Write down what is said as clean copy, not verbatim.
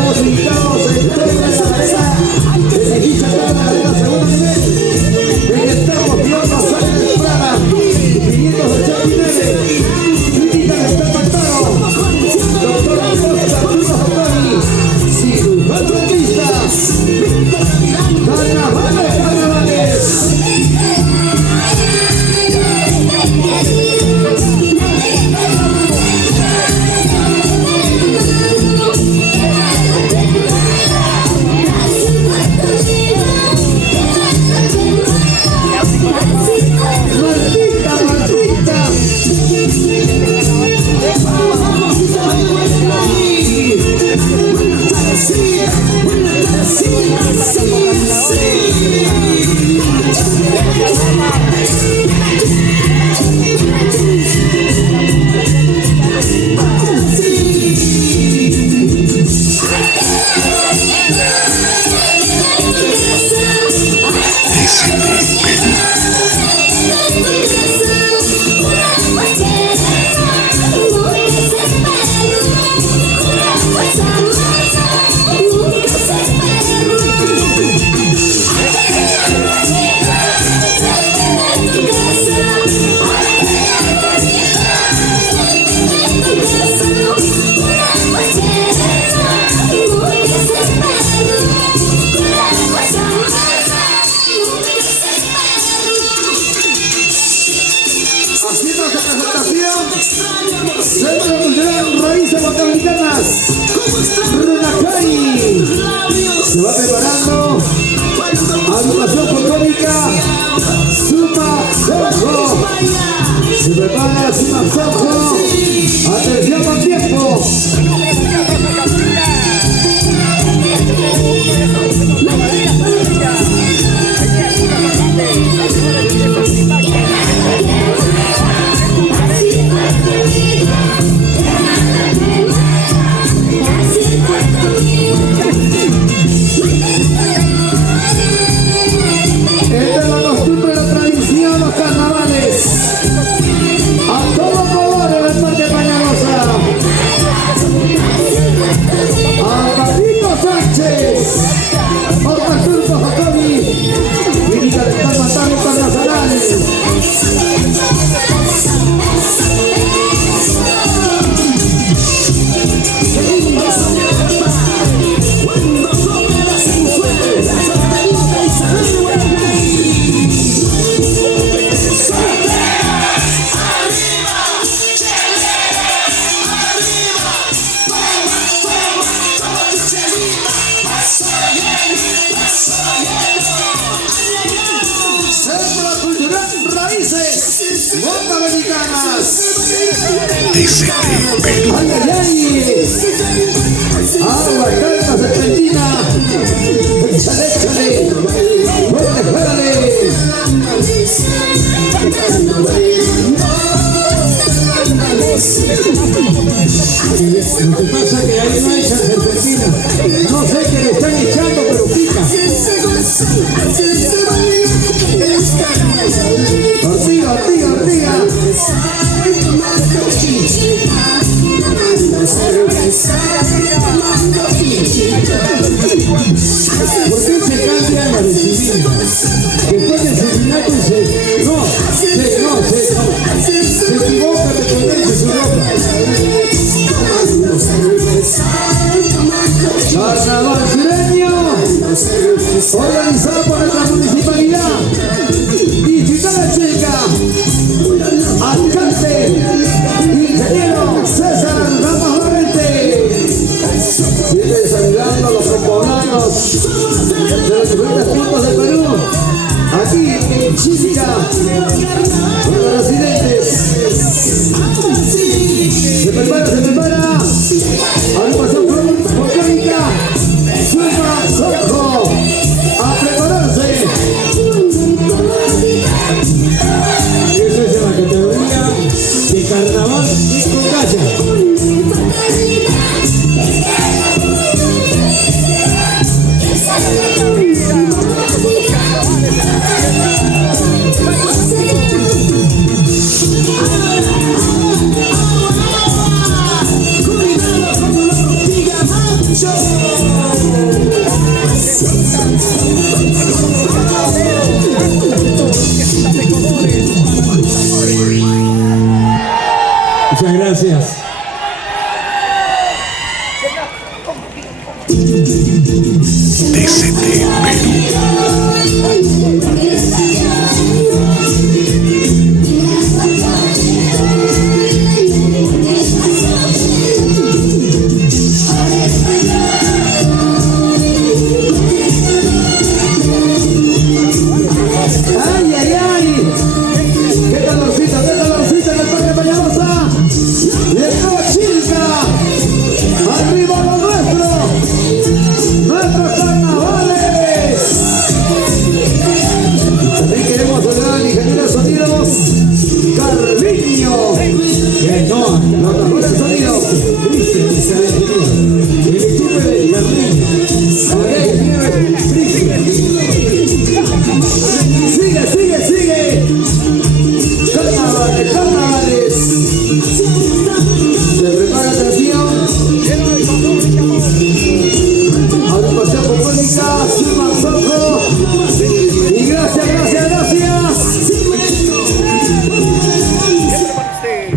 Estamos invitados en toda la carrera de Villa Clara, de la segunda nivel. Estamos viendo sale de Praga, 589. Clínica de Estamantado. Doctor Costa, Arturo Jotoni. Cirujano dentista. Carnavales, carnavales. Centro Cultural Raíces Guatemalanas, Runacay, se va preparando agrupación folclórica Suma Sojo, se prepara Suma Sojo, atención con tiempo. Esta es la costumbre, la tradición, los carnavales. A todo color en el Parque Pañalosa. A Marito Sánchez, Oscar Turco Jacobi, Clínica de Estamantado Internacional. Centro Cultural Raíces Guatemalanas. ¡Ay, ay, ay! Agua, calma, serpentina. Échale, échale. Fuerte, fuérale. Lo que pasa es que ahí no echan serpentina. No sé qué le están echando, pero pica. Ortiga, ortiga, ortiga. ¿Por qué se cambia la de civil? Después del asesinato se equivoca de ponerse su ropa. Carnaval sureño, organizado por nuestra municipalidad. Digital La Checa, alcalde, ingeniero César Ramos Valente. Sigue saludando a los poblanos de los diferentes puntos del Perú. Aquí en Chílica, con los residentes. Se prepara. Agrupación folclórica Suma Sojo. A prepararse. Esa es la categoría de carnaval y cocaya. Muchas gracias. TCT Perú.